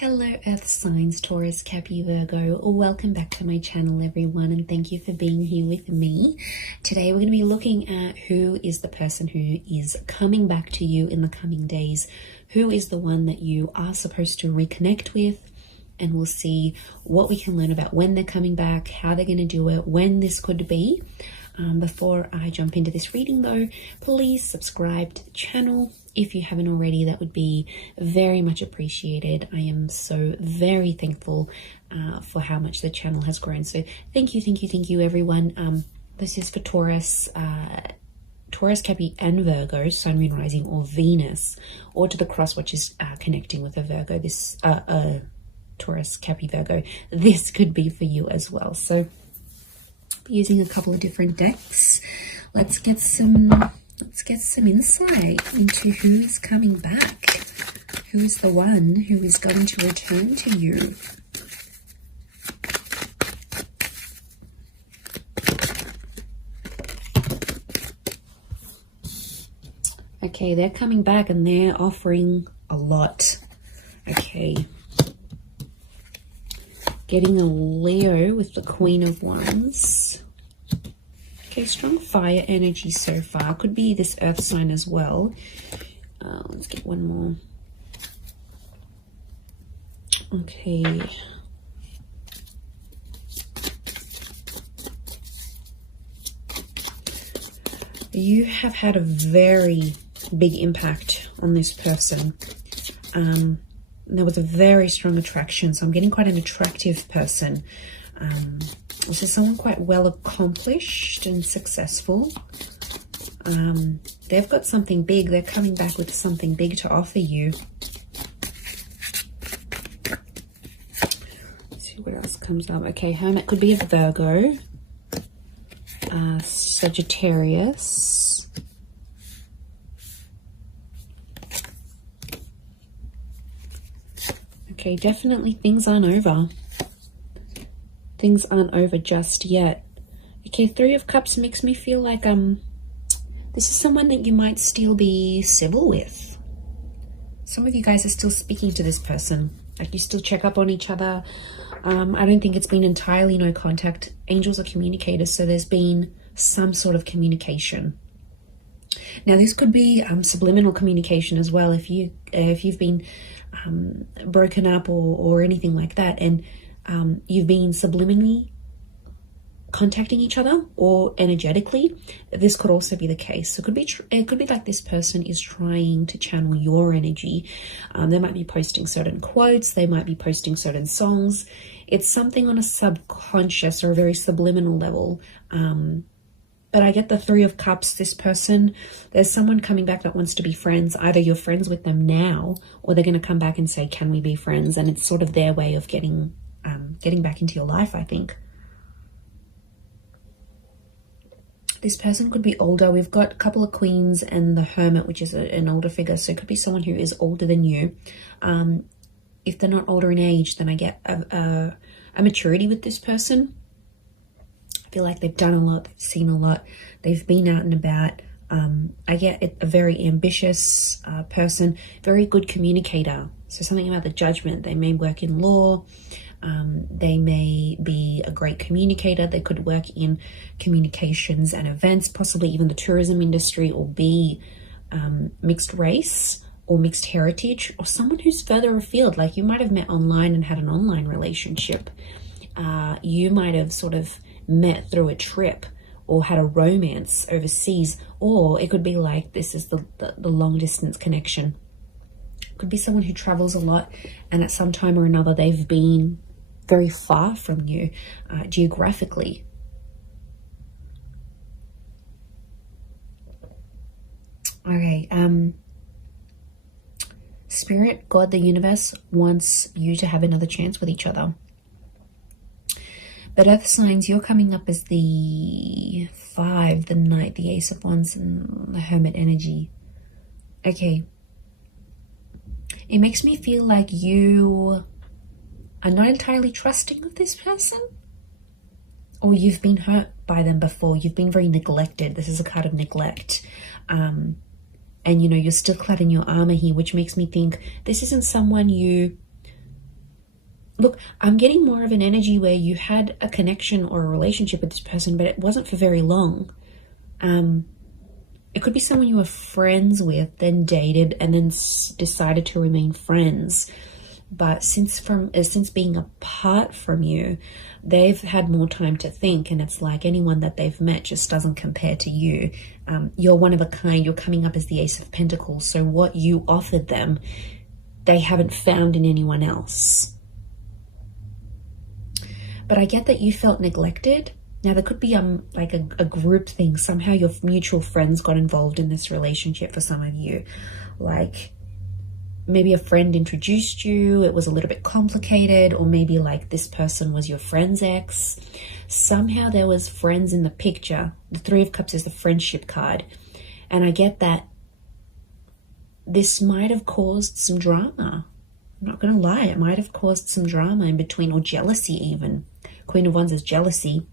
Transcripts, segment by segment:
Hello Earth signs, Taurus, Capricorn, Virgo. Welcome back to my channel everyone, and thank you for being here with me. Today we're going to be looking at who is the person who is coming back to you in the coming days. Who is the one that you are supposed to reconnect with, and we'll see what we can learn about when they're coming back, how they're going to do it, when this could be. Before I jump into this reading though, please subscribe to the channel. If you haven't already, that would be very much appreciated. I am so very thankful for how much the channel has grown. So thank you everyone. This is for Taurus, Capricorn and Virgo, Sun, Moon, Rising, or Venus, or to the cross, which is connecting with a Virgo. This Taurus, Capricorn, Virgo. This could be for you as well. So using a couple of different decks, let's get some insight into who is coming back. Who is the one who is going to return to you? Okay, they're coming back and they're offering a lot. Okay. Getting a Leo with the Queen of Wands. Okay, strong fire energy so far. Could be this earth sign as well. Let's get one more. Okay. You have had a very big impact on this person. There was a very strong attraction, so I'm getting quite an attractive person. This is someone quite well accomplished and successful. They've got something big. They're coming back with something big to offer you. Let's see what else comes up. Okay, Hermit could be a Virgo, Sagittarius. Okay, definitely things aren't over. Things aren't over just yet. Okay, Three of Cups makes me feel like this is someone that you might still be civil with. Some of you guys are still speaking to this person. Like, you still check up on each other. I don't think it's been entirely no contact. Angels are communicators, so there's been some sort of communication. Now, this could be subliminal communication as well. If you've been broken up or anything like that, and you've been subliminally contacting each other or energetically, this could also be the case. So it could be like this person is trying to channel your energy. They might be posting certain quotes, they might be posting certain songs. It's something on a subconscious or a very subliminal level. But I get the Three of Cups. This person, there's someone coming back that wants to be friends. Either you're friends with them now, or they're going to come back and say, can we be friends? And it's sort of their way of getting back into your life, I think. This person could be older. We've got a couple of Queens and the Hermit, which is an older figure. So it could be someone who is older than you. If they're not older in age, then I get a maturity with this person. I feel like they've done a lot, they've seen a lot, they've been out and about. I get a very ambitious person, very good communicator. So something about the judgment. They may work in law, they may be a great communicator, they could work in communications and events, possibly even the tourism industry, or be mixed race or mixed heritage, or someone who's further afield. Like, you might have met online and had an online relationship. You might have sort of met through a trip or had a romance overseas, or it could be like this is the long distance connection. It could be someone who travels a lot, and at some time or another they've been very far from you geographically. Okay, Spirit, God, the universe wants you to have another chance with each other. But Earth signs, you're coming up as the 5, the Knight, the Ace of Wands, and the Hermit energy. Okay. It makes me feel like you are not entirely trusting of this person. Or you've been hurt by them before. You've been very neglected. This is a card of neglect. And, you know, you're still clad in your armor here, which makes me think this isn't someone you Look, I'm getting more of an energy where you had a connection or a relationship with this person, but it wasn't for very long. It could be someone you were friends with, then dated, and then decided to remain friends. But since being apart from you, they've had more time to think, and it's like anyone that they've met just doesn't compare to you. You're one of a kind. You're coming up as the Ace of Pentacles. So what you offered them, they haven't found in anyone else. But I get that you felt neglected. Now, there could be like a group thing. Somehow your mutual friends got involved in this relationship for some of you. Like, maybe a friend introduced you, it was a little bit complicated, or maybe like this person was your friend's ex. Somehow there was friends in the picture. The Three of Cups is the friendship card. And I get that this might have caused some drama. I'm not going to lie, it might have caused some drama in between, or jealousy even. Queen of Wands is jealousy.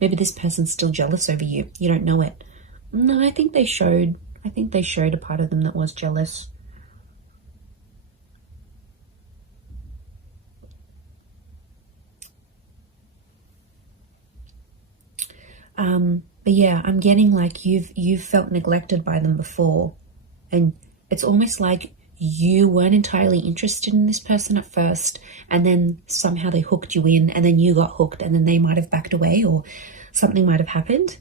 Maybe this person's still jealous over you. You don't know it. No, I think they showed a part of them that was jealous. But yeah, I'm getting like you've felt neglected by them before, and it's almost like you weren't entirely interested in this person at first, and then somehow they hooked you in, and then you got hooked, and then they might have backed away, or something might have happened.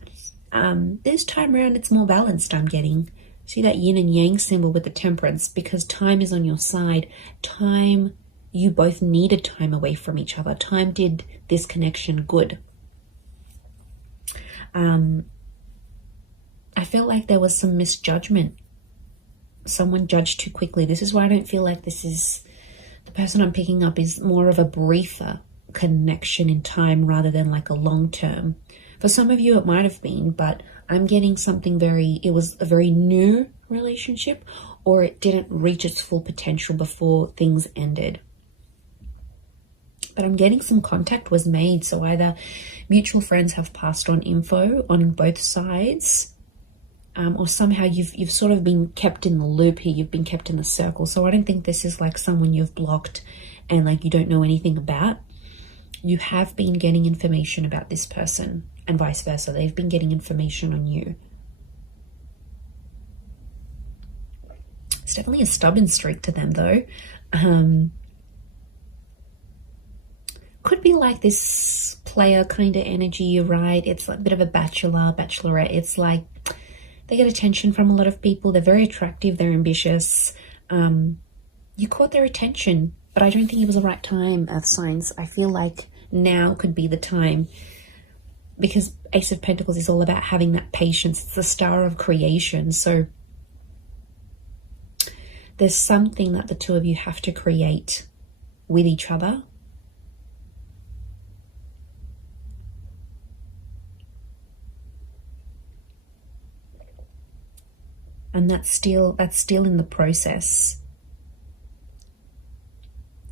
This time around, it's more balanced, I'm getting. See that yin and yang symbol with the Temperance, because time is on your side. Time, you both needed time away from each other. Time did this connection good. I felt like there was some misjudgment. Someone judged too quickly. This is why I don't feel like this is, the person I'm picking up is more of a briefer connection in time rather than like a long term. For some of you it might have been, but I'm getting something it was a very new relationship, or it didn't reach its full potential before things ended. But I'm getting some contact was made, so either mutual friends have passed on info on both sides, or somehow you've sort of been kept in the loop here, you've been kept in the circle. So I don't think this is like someone you've blocked and like you don't know anything about. You have been getting information about this person, and vice versa. They've been getting information on you. It's definitely a stubborn streak to them though. Could be like this player kind of energy, you're right. It's like a bit of a bachelorette. It's like they get attention from a lot of people. They're very attractive. They're ambitious. You caught their attention, but I don't think it was the right time, Earth signs. I feel like now could be the time, because Ace of Pentacles is all about having that patience. It's the star of creation. So there's something that the two of you have to create with each other. And that's still in the process.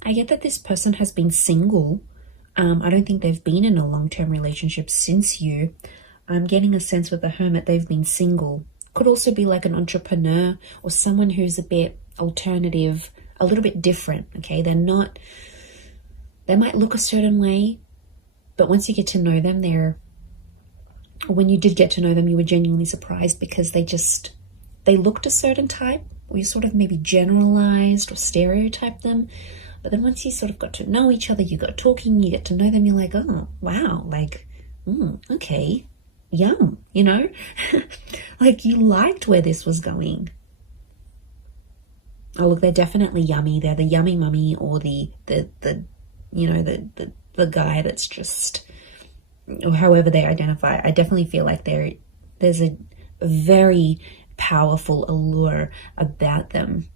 I get that this person has been single. I don't think they've been in a long-term relationship since you. I'm getting a sense with the Hermit they've been single. Could also be like an entrepreneur or someone who's a bit alternative, a little bit different, okay? They might look a certain way, but once you get to know them, when you did get to know them, you were genuinely surprised because they looked a certain type, or you sort of maybe generalized or stereotyped them. But then once you sort of got to know each other, you got talking, you get to know them, you're like, oh, wow, like, okay, yum, you know? Like you liked where this was going. Oh, look, they're definitely yummy. They're the yummy mummy, or the guy that's just, or however they identify. I definitely feel like there's a very powerful allure about them.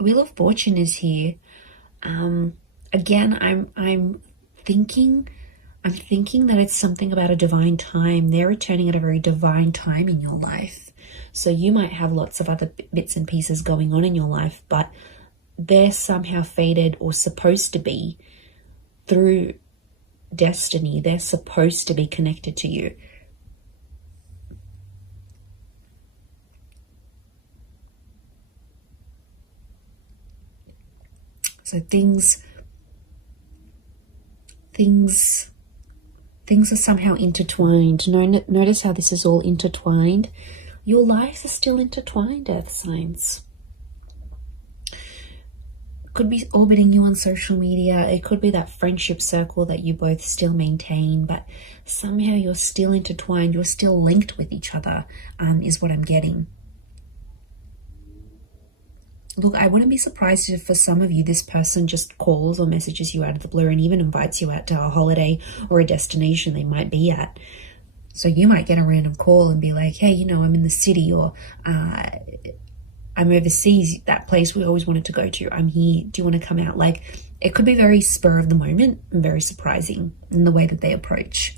Wheel of Fortune is here. Again, I'm thinking that it's something about a divine time. They're returning at a very divine time in your life. So you might have lots of other bits and pieces going on in your life, but they're somehow fated or supposed to be through destiny. They're supposed to be connected to you. So things are somehow intertwined. Notice how this is all intertwined. Your lives are still intertwined, Earth signs. Could be orbiting you on social media. It could be that friendship circle that you both still maintain, but somehow you're still intertwined. You're still linked with each other, is what I'm getting. Look, I wouldn't be surprised if for some of you this person just calls or messages you out of the blue and even invites you out to a holiday or a destination they might be at. So you might get a random call and be like, hey, you know, I'm in the city, or I'm overseas, that place we always wanted to go to. I'm here. Do you want to come out? Like, it could be very spur of the moment and very surprising in the way that they approach.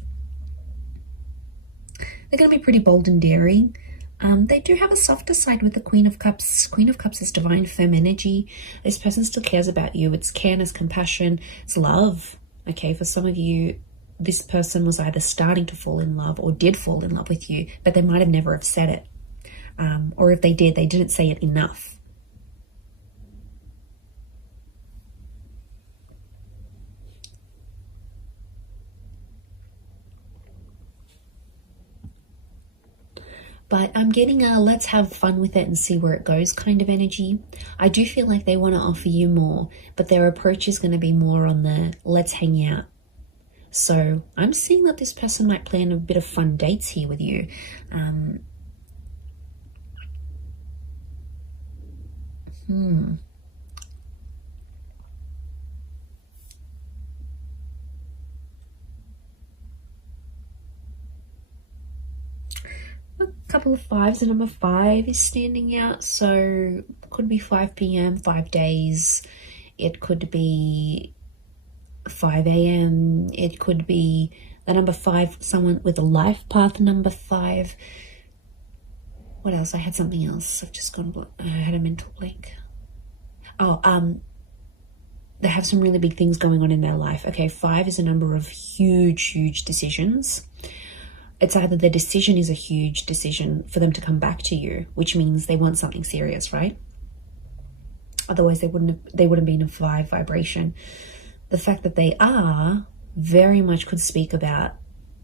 They're going to be pretty bold and daring. They do have a softer side with the Queen of Cups. Queen of Cups is divine femme energy. This person still cares about you. It's careness, compassion, it's love. Okay, for some of you, this person was either starting to fall in love or did fall in love with you, but they might have never have said it. Or if they did, they didn't say it enough. But I'm getting a let's have fun with it and see where it goes kind of energy. I do feel like they want to offer you more, but their approach is going to be more on the let's hang out. So I'm seeing that this person might plan a bit of fun dates here with you. A couple of fives. The number 5 is standing out. So could be 5 p.m., 5 days. It could be 5 a.m. It could be the number 5, someone with a life path number 5. What else? I had something else. I've just gone blank. I had a mental blank. Oh, they have some really big things going on in their life. Okay, 5 is a number of huge decisions. It's either the decision is a huge decision for them to come back to you, which means they want something serious, right? Otherwise, they wouldn't be in a 5 vibration. The fact that they are very much could speak about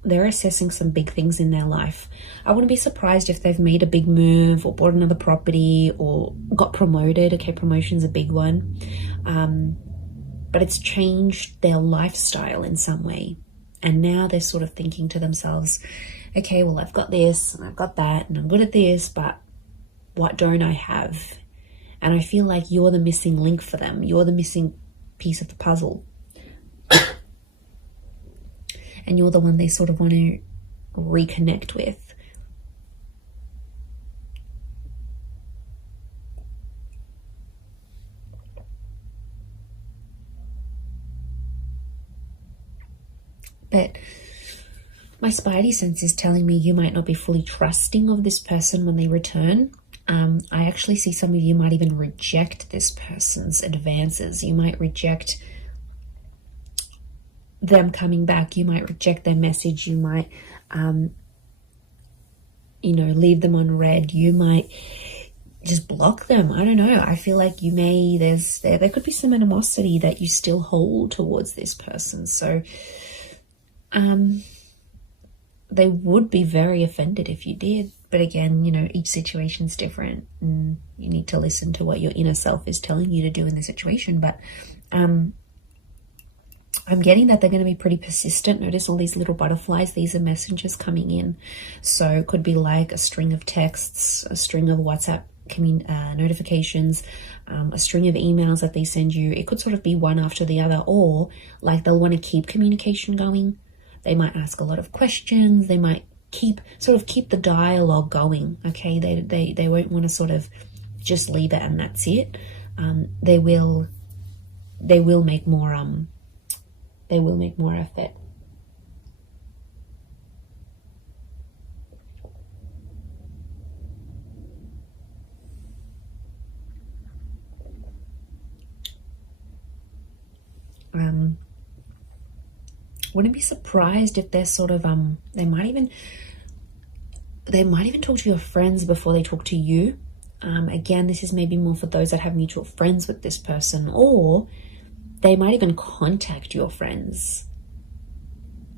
they're assessing some big things in their life. I wouldn't be surprised if they've made a big move or bought another property or got promoted. Okay, promotion's a big one. But it's changed their lifestyle in some way. And now they're sort of thinking to themselves, okay, well, I've got this and I've got that and I'm good at this, but what don't I have? And I feel like you're the missing link for them. You're the missing piece of the puzzle. And you're the one they sort of want to reconnect with. But my spidey sense is telling me you might not be fully trusting of this person when they return. I actually see some of you might even reject this person's advances. You might reject them coming back. You might reject their message. You might, leave them on red. You might just block them. I don't know. I feel like you may, there could be some animosity that you still hold towards this person. So, they would be very offended if you did. But again, each situation's different and you need to listen to what your inner self is telling you to do in the situation. But, I'm getting that they're going to be pretty persistent. Notice all these little butterflies. These are messengers coming in. So it could be like a string of texts, a string of WhatsApp notifications, a string of emails that they send you. It could sort of be one after the other, or like they'll want to keep communication going. They might ask a lot of questions. They might keep the dialogue going. Okay, they won't want to sort of just leave it and that's it. They will make more effort. Wouldn't be surprised if they're sort of they might even talk to your friends before they talk to you. Again, this is maybe more for those that have mutual friends with this person, or They might even contact your friends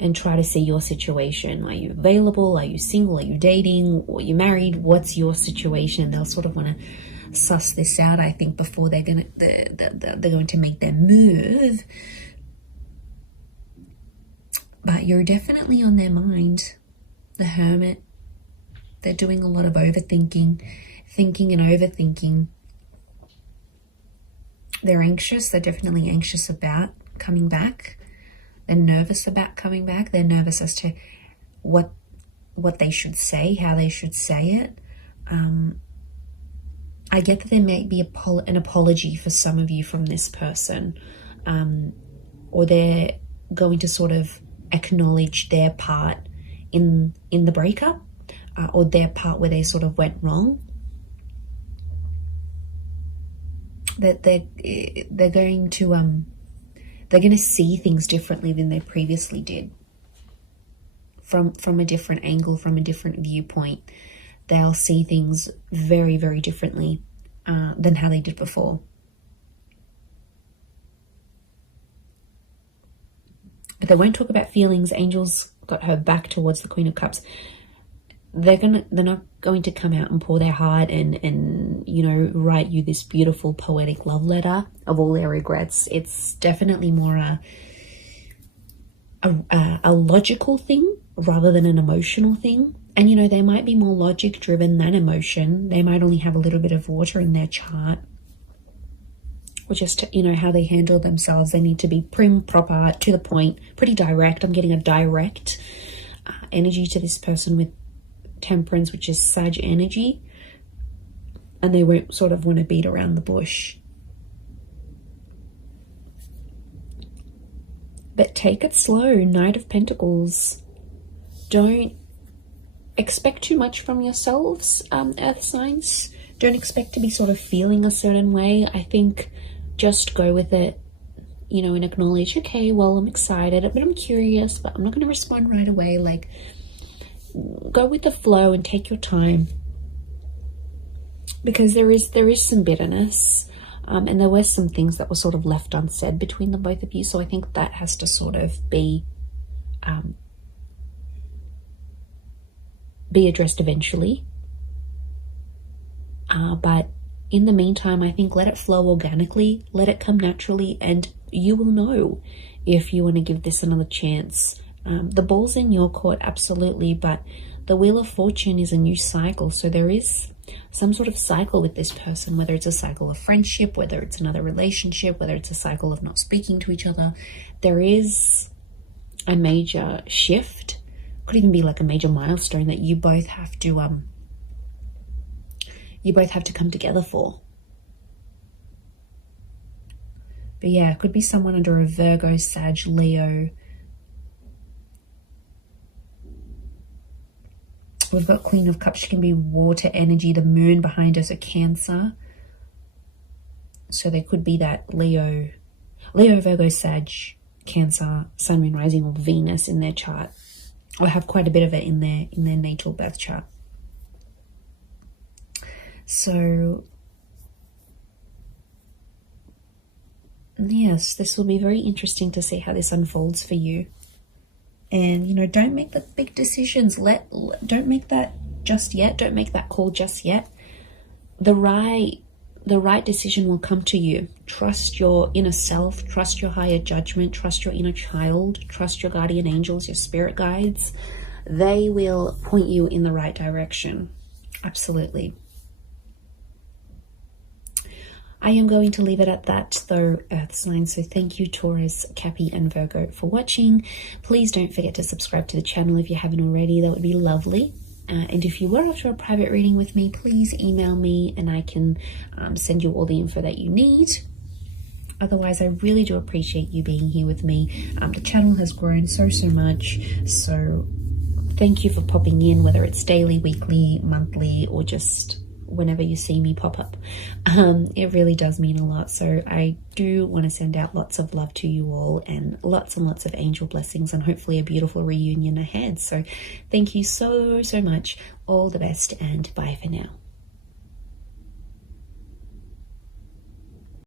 and try to see your situation. Are you available? Are you single? Are you dating? Or are you married? What's your situation? They'll sort of want to suss this out, I think, before they're going to make their move. But you're definitely on their mind. The Hermit. They're doing a lot of overthinking, thinking and overthinking. They're anxious. They're definitely anxious about coming back. They're nervous about coming back. They're nervous as to what they should say, how they should say it. I get that there may be an apology for some of you from this person, or they're going to sort of acknowledge their part in the breakup, or their part where they sort of went wrong. That they're going to see things differently than they previously did. From a different angle, from a different viewpoint. They'll see things very, very differently than how they did before. But they won't talk about feelings. Angels got her back towards the Queen of Cups. They're not going to come out and pour their heart and you know, write you this beautiful poetic love letter of all their regrets. It's definitely more a logical thing rather than an emotional thing. And you know, they might be more logic driven than emotion. They might only have a little bit of water in their chart, or just, you know, how they handle themselves. They need to be prim, proper, to the point, pretty direct. I'm getting a direct energy to this person with Temperance, which is Sag energy, and they won't sort of want to beat around the bush. But take it slow. Knight of Pentacles. Don't expect too much from yourselves, earth signs. Don't expect to be sort of feeling a certain way. I think just go with it, you know, and acknowledge, okay, well, I'm excited, but I'm curious, but I'm not going to respond right away. Like, go with the flow and take your time, because there is some bitterness, and there were some things that were sort of left unsaid between the both of you. So I think that has to sort of be addressed eventually. But in the meantime, I think let it flow organically, let it come naturally, and you will know if you want to give this another chance. The ball's in your court, absolutely, but the Wheel of Fortune is a new cycle. So there is some sort of cycle with this person, whether it's a cycle of friendship, whether it's another relationship, whether it's a cycle of not speaking to each other. There is a major shift, could even be like a major milestone that you both have to come together for. But yeah, it could be someone under a Virgo, Sag, Leo. We've got Queen of Cups. She can be water energy. The moon behind her is a Cancer. So there could be that Leo, Virgo, Sag, Cancer, Sun, Moon, Rising, or Venus in their chart. Or have quite a bit of it in their natal birth chart. So yes, this will be very interesting to see how this unfolds for you. And, you know, don't make the big decisions. Don't make that just yet. Don't make that call just yet. The right decision will come to you. Trust your inner self. Trust your higher judgment. Trust your inner child. Trust your guardian angels, your spirit guides. They will point you in the right direction. Absolutely. I am going to leave it at that though, earth signs. So thank you, Taurus, Cappy and Virgo, for watching. Please don't forget to subscribe to the channel if you haven't already. That would be lovely. And if you were after a private reading with me, please email me and I can send you all the info that you need. Otherwise, I really do appreciate you being here with me. The channel has grown so much. So thank you for popping in, whether it's daily, weekly, monthly, or just whenever you see me pop up. It really does mean a lot. So I do want to send out lots of love to you all, and lots of angel blessings, and hopefully a beautiful reunion ahead. So thank you so much. All the best, and bye for now.